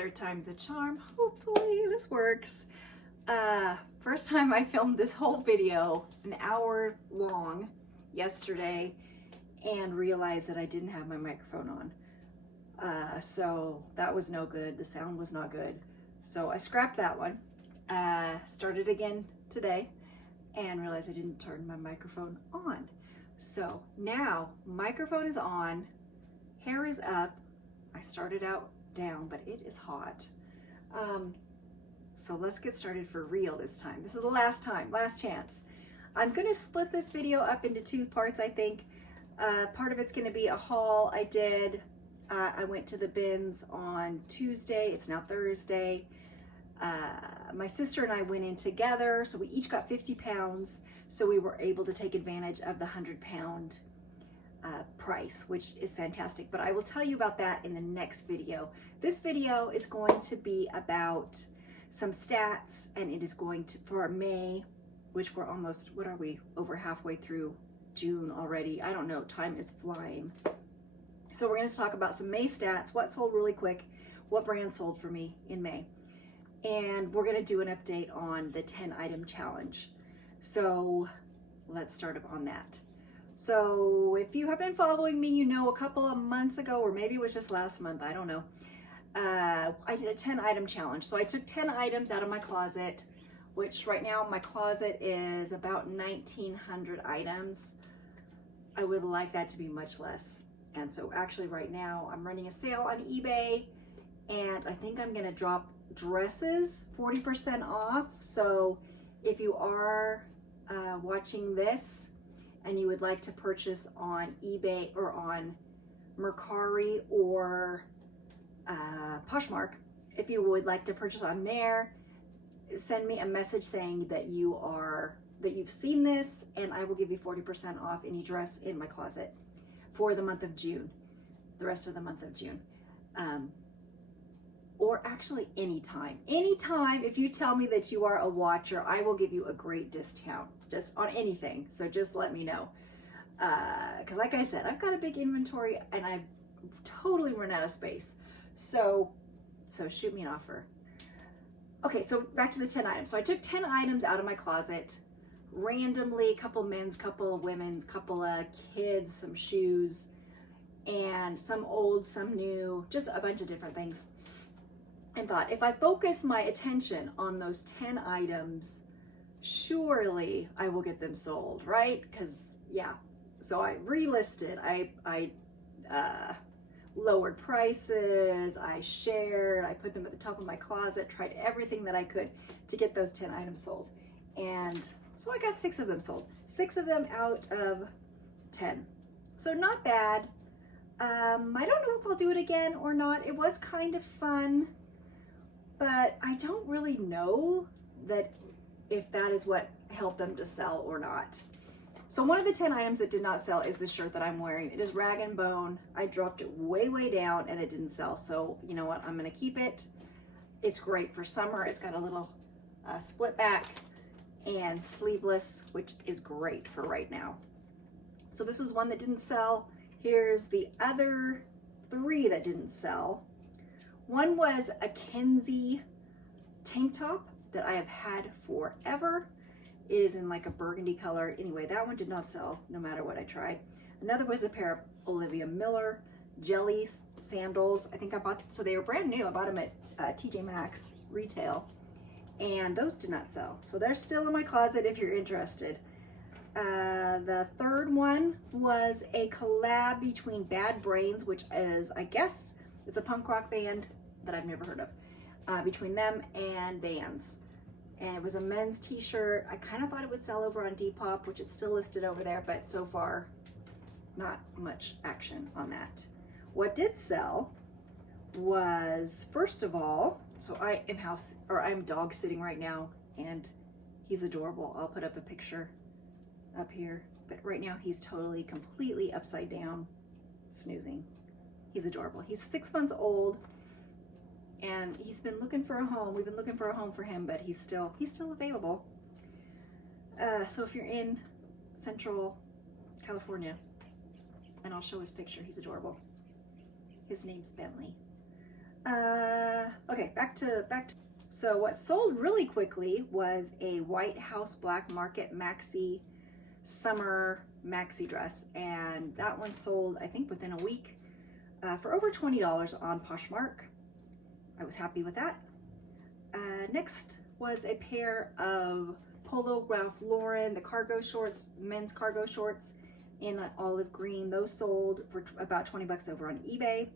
Third time's a charm. Hopefully this works. First time I filmed this whole video, an hour long, yesterday, and realized that I didn't have my microphone on. So that was no good. The sound was not good. So I scrapped that one, started again today, and realized I didn't turn my microphone on. So now microphone is on, hair is up. I started out down, but it is hot. So let's get started for real this time. This is the last time, last chance. I'm gonna split this video up into two parts, I think. Part of it's gonna be a haul I did. I went to the bins on Tuesday, it's now Thursday. My sister and I went in together, so we each got 50 pounds, so we were able to take advantage of the 100-pound price, which is fantastic, but I will tell you about that in the next video. This video is going to be about some stats, and it is going to, for May, which we're almost, what are we, over halfway through June already. I don't know, time is flying. So we're going to talk about some May stats, what sold really quick, what brand sold for me in May, and we're going to do an update on the 10 item challenge. So let's start up on that. So if you have been following me, you know a couple of months ago, or maybe it was just last month, I don't know, I did a 10 item challenge. So I took 10 items out of my closet, which right now my closet is about 1,900 items. I would like that to be much less. And so actually right now I'm running a sale on eBay, and I think I'm gonna drop dresses 40% off. So if you are watching this and you would like to purchase on eBay or on Mercari or Poshmark, if you would like to purchase on there, send me a message saying that you've seen this, and I will give you 40% off any dress in my closet for the month of June, the rest of the month of June. Or actually anytime. Anytime, if you tell me that you are a watcher, I will give you a great discount just on anything. So just let me know. Because like I said, I've got a big inventory and I've totally run out of space. So shoot me an offer. Okay, so back to the 10 items. So I took 10 items out of my closet randomly, a couple men's, couple of women's, couple of kids, some shoes, and some old, some new, just a bunch of different things. And thought, if I focus my attention on those 10 items, surely I will get them sold, right? Because yeah, so I relisted, I lowered prices, I shared, I put them at the top of my closet, tried everything that I could to get those 10 items sold. And so I got 6 of them sold, 6 of them out of 10. So not bad. I don't know if I'll do it again or not. It was kind of fun, but I don't really know that if that is what helped them to sell or not. So one of the 10 items that did not sell is the shirt that I'm wearing. It is Rag & Bone. I dropped it way down and it didn't sell. So you know what, I'm gonna keep it. It's great for summer. It's got a little split back and sleeveless, which is great for right now. So this is one that didn't sell. Here's the other 3 that didn't sell. One was a Kenzie tank top that I have had forever. It is in like a burgundy color. Anyway, that one did not sell no matter what I tried. Another was a pair of Olivia Miller jelly sandals. I think I bought, so they were brand new. I bought them at TJ Maxx retail, and those did not sell. So they're still in my closet if you're interested. The third one was a collab between Bad Brains, which is, I guess, it's a punk rock band that I've never heard of, between them and Vans. And it was a men's t-shirt. I kind of thought it would sell over on Depop, which it's still listed over there, but so far, not much action on that. What did sell was, first of all, so I'm dog sitting right now, and he's adorable. I'll put up a picture up here, but right now he's totally, completely upside down, snoozing. He's adorable. He's 6 months old, and he's been looking for a home. We've been looking for a home for him, but he's still available. So if you're in Central California, and I'll show his picture, he's adorable. His name's Bentley. Okay, back to. So what sold really quickly was a White House Black Market maxi summer maxi dress, and that one sold I think within a week for over $20 on Poshmark. I was happy with that. Next was a pair of Polo Ralph Lauren, the cargo shorts, men's cargo shorts in an olive green. Those sold for about 20 bucks over on eBay.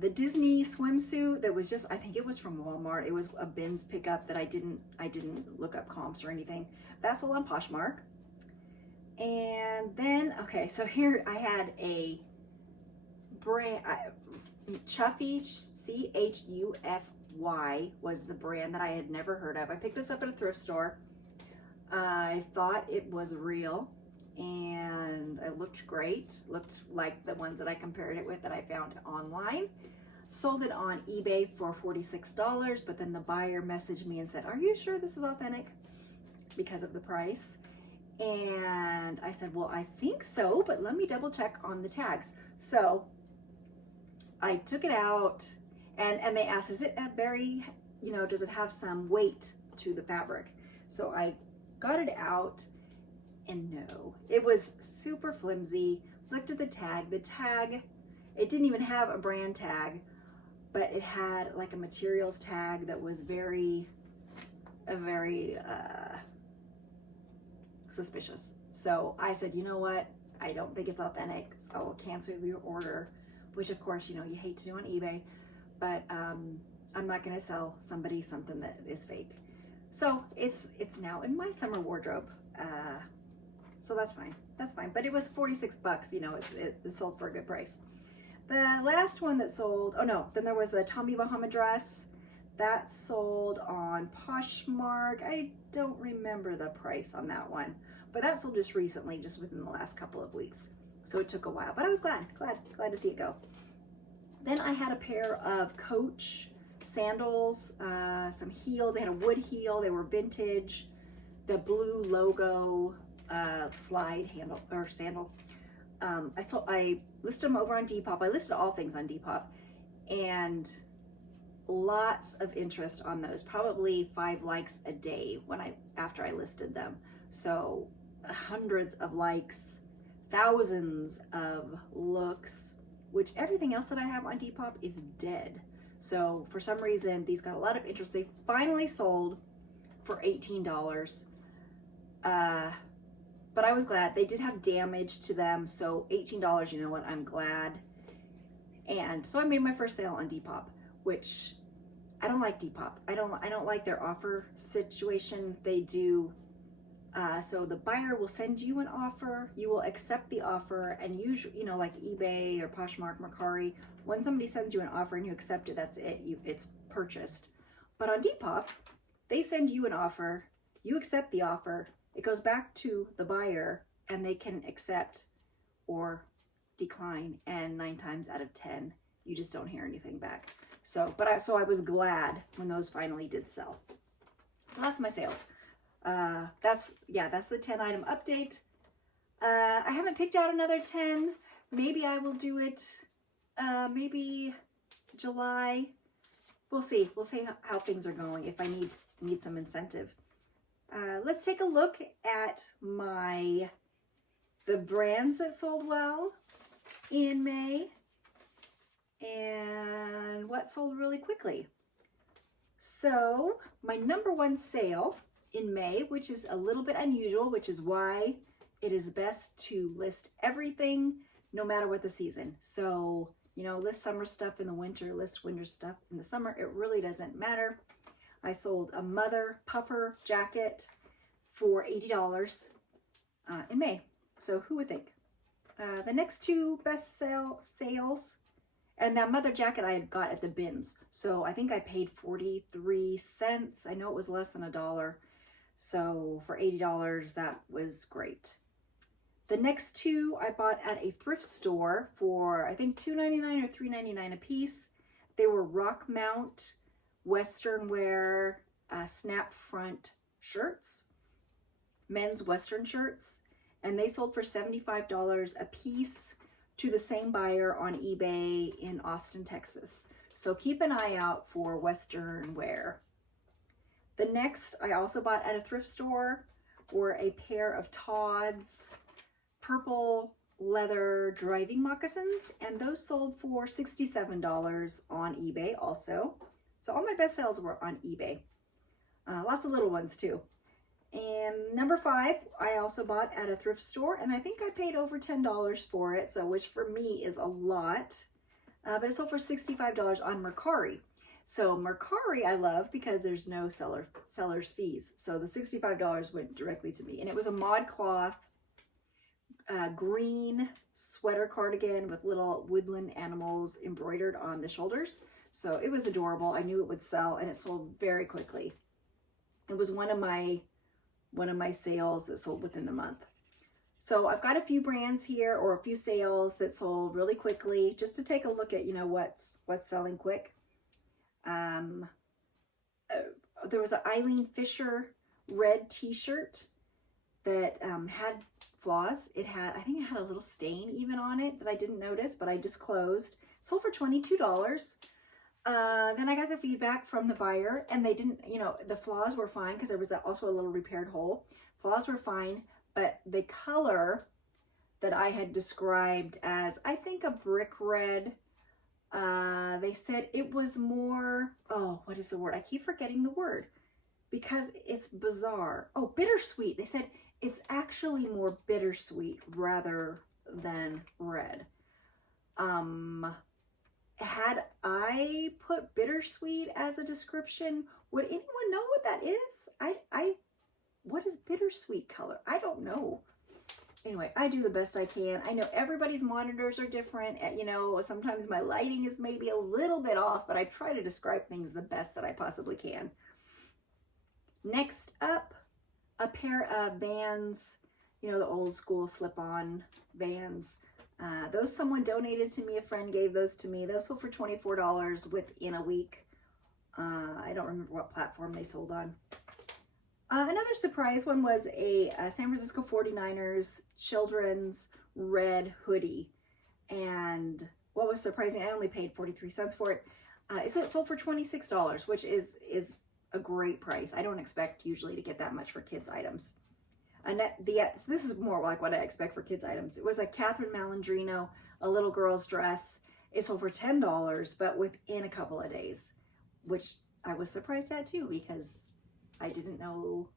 The Disney swimsuit that was just, I think it was from Walmart. It was a bins pickup that I didn't look up comps or anything. That sold on Poshmark. And then, okay, so here I had a brand, Chuffy, Chufy was the brand that I had never heard of. I picked this up at a thrift store. I thought it was real and it looked great. Looked like the ones that I compared it with that I found online. Sold it on eBay for $46, but then the buyer messaged me and said, "Are you sure this is authentic?" Because of the price. And I said, "Well, I think so, but let me double check on the tags." So I took it out and they asked, "Is it a very, does it have some weight to the fabric?" So I got it out and no, it was super flimsy. Looked at the tag. The tag, it didn't even have a brand tag, but it had like a materials tag that was very suspicious. So I said, "You know what? I don't think it's authentic. So I will cancel your order," which of course, you hate to do on eBay, but I'm not going to sell somebody something that is fake. So it's now in my summer wardrobe. So that's fine. That's fine. But it was 46 bucks, it sold for a good price. The last one that sold, then there was the Tommy Bahama dress. That sold on Poshmark. I don't remember the price on that one, but that sold just recently, just within the last couple of weeks. So it took a while, but I was glad to see it go. Then I had a pair of Coach sandals, some heels. They had a wood heel. They were vintage. The blue logo slide handle or sandal. I listed them over on Depop. I listed all things on Depop, and lots of interest on those. Probably 5 likes a day after I listed them. So hundreds of likes, thousands of looks, which everything else that I have on Depop is dead. So for some reason, these got a lot of interest. They finally sold for $18. But I was glad. They did have damage to them, so $18, you know what, I'm glad. And so I made my first sale on Depop, which I don't like Depop. I don't like their offer situation. They do, so the buyer will send you an offer, you will accept the offer, and usually, like eBay or Poshmark, Mercari, when somebody sends you an offer and you accept it, that's it, it's purchased. But on Depop, they send you an offer, you accept the offer, it goes back to the buyer, and they can accept or decline, and 9 times out of 10, you just don't hear anything back. So I was glad when those finally did sell. So that's my sales. That's the 10 item update. I haven't picked out another 10. Maybe I will do it, maybe July. We'll see. We'll see how things are going, if I need some incentive. Let's take a look at the brands that sold well in May and what sold really quickly. So my number one sale in May, which is a little bit unusual, which is why it is best to list everything no matter what the season. So, list summer stuff in the winter, list winter stuff in the summer. It really doesn't matter. I sold a mother puffer jacket for $80 in May. So who would think? The next two best sales, and that mother jacket I had got at the bins. So I think I paid 43 cents. I know it was less than $1. So for $80, that was great. The next two I bought at a thrift store for, I think, $2.99 or $3.99 a piece. They were rock mount Western wear snap front shirts, men's Western shirts, and they sold for $75 a piece. to the same buyer on eBay in Austin, Texas. So keep an eye out for Western wear. The next I also bought at a thrift store were a pair of Todd's purple leather driving moccasins, and those sold for $67 on eBay also. So all my best sales were on eBay. Lots of little ones too. And number 5, I also bought at a thrift store, and I think I paid over $10 for it, so which for me is a lot. But it sold for $65 on Mercari. So Mercari I love because there's no seller's fees. So the $65 went directly to me, and it was a mod cloth green sweater cardigan with little woodland animals embroidered on the shoulders. So it was adorable. I knew it would sell, and it sold very quickly. It was one of my sales that sold within the month. So I've got a few brands here, or a few sales that sold really quickly, just to take a look at, you know, what's selling quick. There was an Eileen Fisher red t-shirt that had flaws. I think it had a little stain even on it that I didn't notice, but I disclosed. Sold for $22. Then I got the feedback from the buyer, and they didn't, you know, the flaws were fine because there was also a little repaired hole. Flaws were fine, but the color that I had described as, I think, a brick red, they said it was more, oh, what is the word? I keep forgetting the word because it's bizarre. Oh, bittersweet. They said it's actually more bittersweet rather than red. Had I put bittersweet as a description, would anyone know what that is? What is bittersweet color? I don't know. Anyway, I do the best I can. I know everybody's monitors are different. You know, sometimes my lighting is maybe a little bit off, but I try to describe things the best that I possibly can. Next up, a pair of Vans, you know, the old school slip-on Vans. Those someone donated to me, a friend gave those to me. Those sold for $24 within a week. I don't remember what platform they sold on. Another surprise one was a San Francisco 49ers children's red hoodie. And what was surprising, I only paid 43 cents for it. It sold for $26, which is a great price. I don't expect usually to get that much for kids' items. And so this is more like what I expect for kids' items. It was a Catherine Malandrino, a little girl's dress. It sold for $10, but within a couple of days, which I was surprised at too, because I didn't know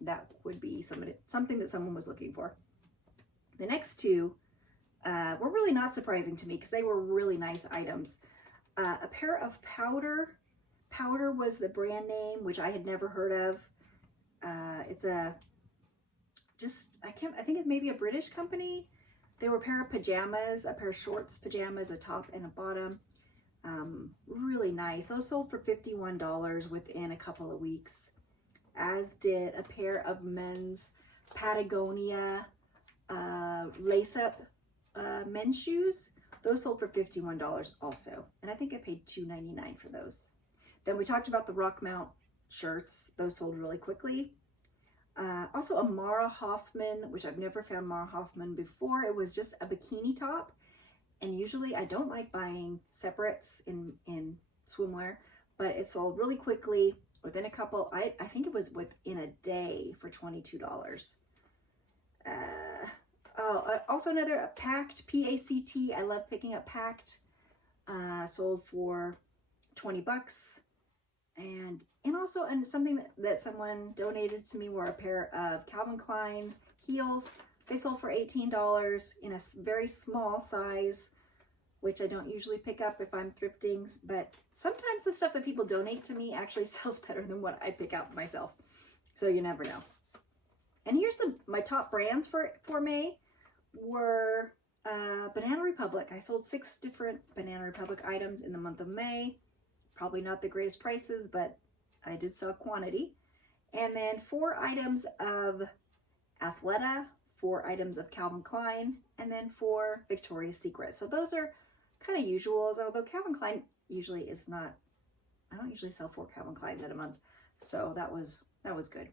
that would be something that someone was looking for. The next two were really not surprising to me because they were really nice items. A pair of Powder. Powder was the brand name, which I had never heard of. It's I think it's maybe a British company. They were a pair of pajamas, a pair of shorts pajamas, a top and a bottom. Really nice. Those sold for $51 within a couple of weeks, as did a pair of men's Patagonia lace-up men's shoes. Those sold for $51 also, and I think I paid $2.99 for those. Then we talked about the Rock Mount shirts. Those sold really quickly. Also a Mara Hoffman, which I've never found Mara Hoffman before. It was just a bikini top. And usually I don't like buying separates in swimwear, but it sold really quickly within a couple, I think it was within a day for $22. Also another Pact, P-A-C-T. I love picking up Pact. Sold for $20. And also something that someone donated to me were a pair of Calvin Klein heels. They sold for $18 in a very small size, which I don't usually pick up if I'm thrifting, but sometimes the stuff that people donate to me actually sells better than what I pick out myself. So you never know. And here's my top brands for May were Banana Republic. I sold 6 different Banana Republic items in the month of May. Probably not the greatest prices, but I did sell quantity. And then 4 items of Athleta, 4 items of Calvin Klein, and then 4 Victoria's Secret. So those are kind of usuals, although Calvin Klein usually is not, I don't usually sell 4 Calvin Kleins in a month. So that was good.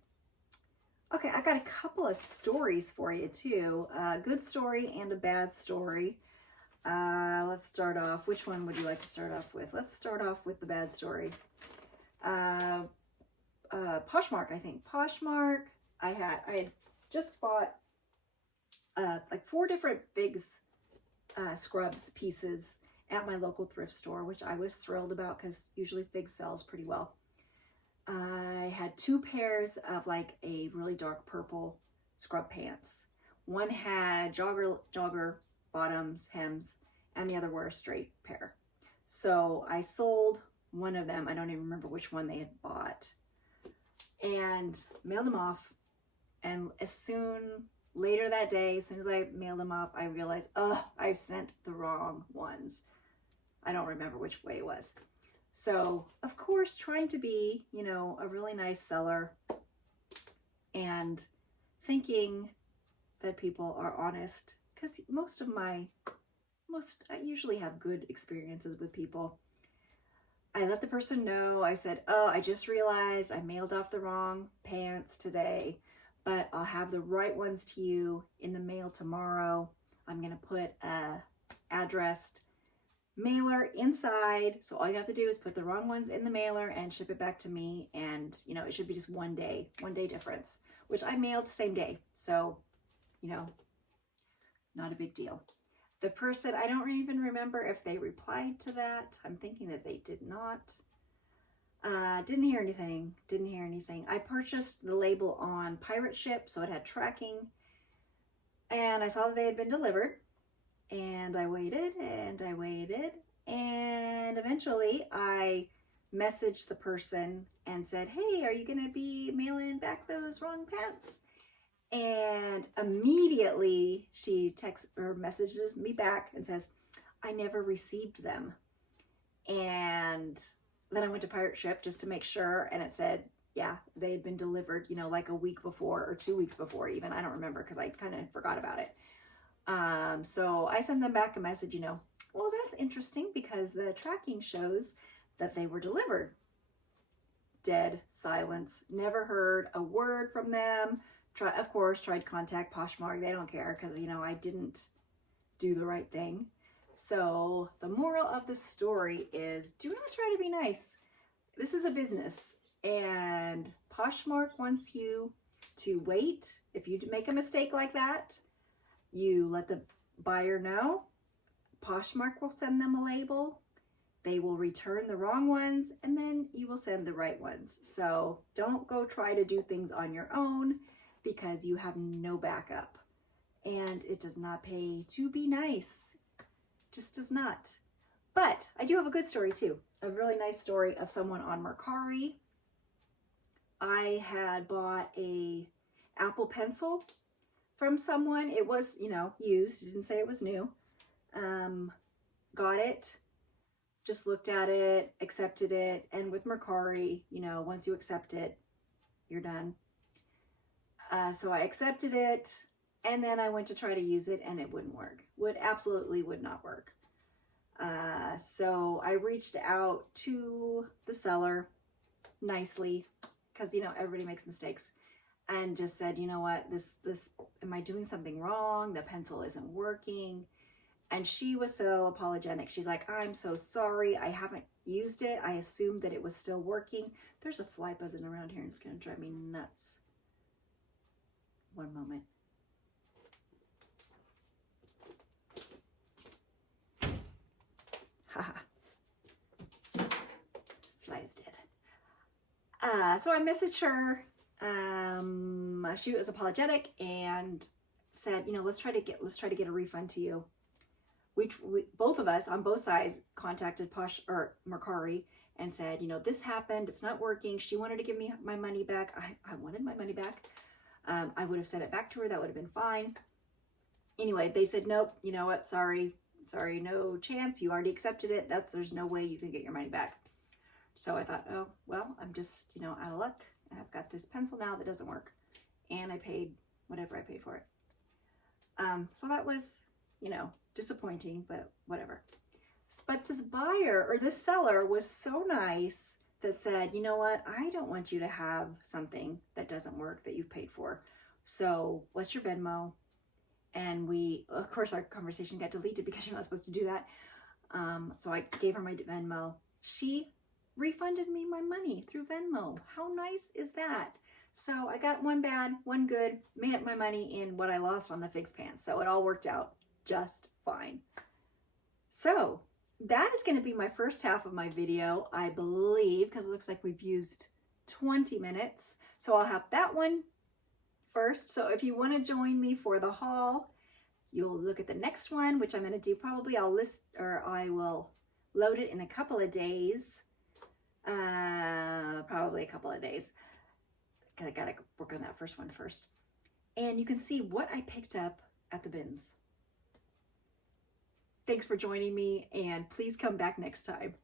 Okay, I got a couple of stories for you too. A good story and a bad story. Let's start off. Which one would you like to start off with? Let's start off with the bad story. Poshmark, I think. Poshmark, I had just bought like 4 different figs scrubs pieces at my local thrift store, which I was thrilled about because usually fig sells pretty well. I had 2 pairs of like a really dark purple scrub pants. One had jogger bottoms, hems, and the other were a straight pair. So I sold one of them. I don't even remember which one they had bought, and mailed them off. And later that day, as soon as I mailed them off, I realized, I've sent the wrong ones. I don't remember which way it was. So, of course, trying to be, a really nice seller and thinking that people are honest, because I usually have good experiences with people. I let the person know. I said, I just realized I mailed off the wrong pants today, but I'll have the right ones to you in the mail tomorrow. I'm going to put a addressed mailer inside. So all you have to do is put the wrong ones in the mailer and ship it back to me. And, it should be just one day difference, which I mailed the same day. So, not a big deal. The person, I don't even remember if they replied to that. I'm thinking that they did not. Didn't hear anything. I purchased the label on Pirate Ship, so it had tracking. And I saw that they had been delivered. And I waited. And eventually I messaged the person and said, hey, are you going to be mailing back those wrong pants? And immediately she texts or messages me back and says, I never received them. And then I went to Pirate Ship just to make sure, and it said, yeah, they had been delivered, like a week before or 2 weeks before even. I don't remember because I kind of forgot about it. So I sent them back a message, well, that's interesting because the tracking shows that they were delivered. Dead silence. Never heard a word from them. Tried to contact Poshmark. They don't care because, I didn't do the right thing. So the moral of the story is, do not try to be nice. This is a business, and Poshmark wants you to wait. If you make a mistake like that, you let the buyer know. Poshmark will send them a label. They will return the wrong ones, and then you will send the right ones. So don't go try to do things on your own because you have no backup. And it does not pay to be nice. Just does not. But I do have a good story too. A really nice story of someone on Mercari. I had bought a Apple Pencil from someone. It was, used. It didn't say it was new. Got it. Just looked at it, accepted it. And with Mercari, once you accept it, you're done. So I accepted it. And then I went to try to use it and it wouldn't work. Absolutely would not work. So I reached out to the seller nicely because, everybody makes mistakes, and just said, you know what, this, am I doing something wrong? The pencil isn't working. And she was so apologetic. She's like, I'm so sorry. I haven't used it. I assumed that it was still working. There's a fly buzzing around here and it's going to drive me nuts. One moment. Flies dead. So I messaged her. She was apologetic and said, let's try to get a refund to you. We both of us on both sides contacted Mercari and said, this happened. It's not working. She wanted to give me my money back. I wanted my money back. I would have sent it back to her. That would have been fine. Anyway, they said, nope, you know what? Sorry, no chance. You already accepted it. There's no way you can get your money back. So I thought, oh, well, I'm just, out of luck. I've got this pencil now that doesn't work. And I paid whatever I paid for it. So that was, disappointing, but whatever. But this buyer or this seller was so nice that said, you know what? I don't want you to have something that doesn't work that you've paid for. So what's your Venmo? and of course, our conversation got deleted because you're not supposed to do that. So I gave her my Venmo. She refunded me my money through Venmo. How nice is that? So I got one bad, one good, made up my money in what I lost on the Figs pants. So it all worked out just fine. So that is going to be my first half of my video, I believe, because it looks like we've used 20 minutes. So I'll have that one first. So if you want to join me for the haul, you'll look at the next one, which I'm going to do probably. I will load it in a couple of days. Probably a couple of days. I gotta work on that first one first. And you can see what I picked up at the bins. Thanks for joining me, and please come back next time.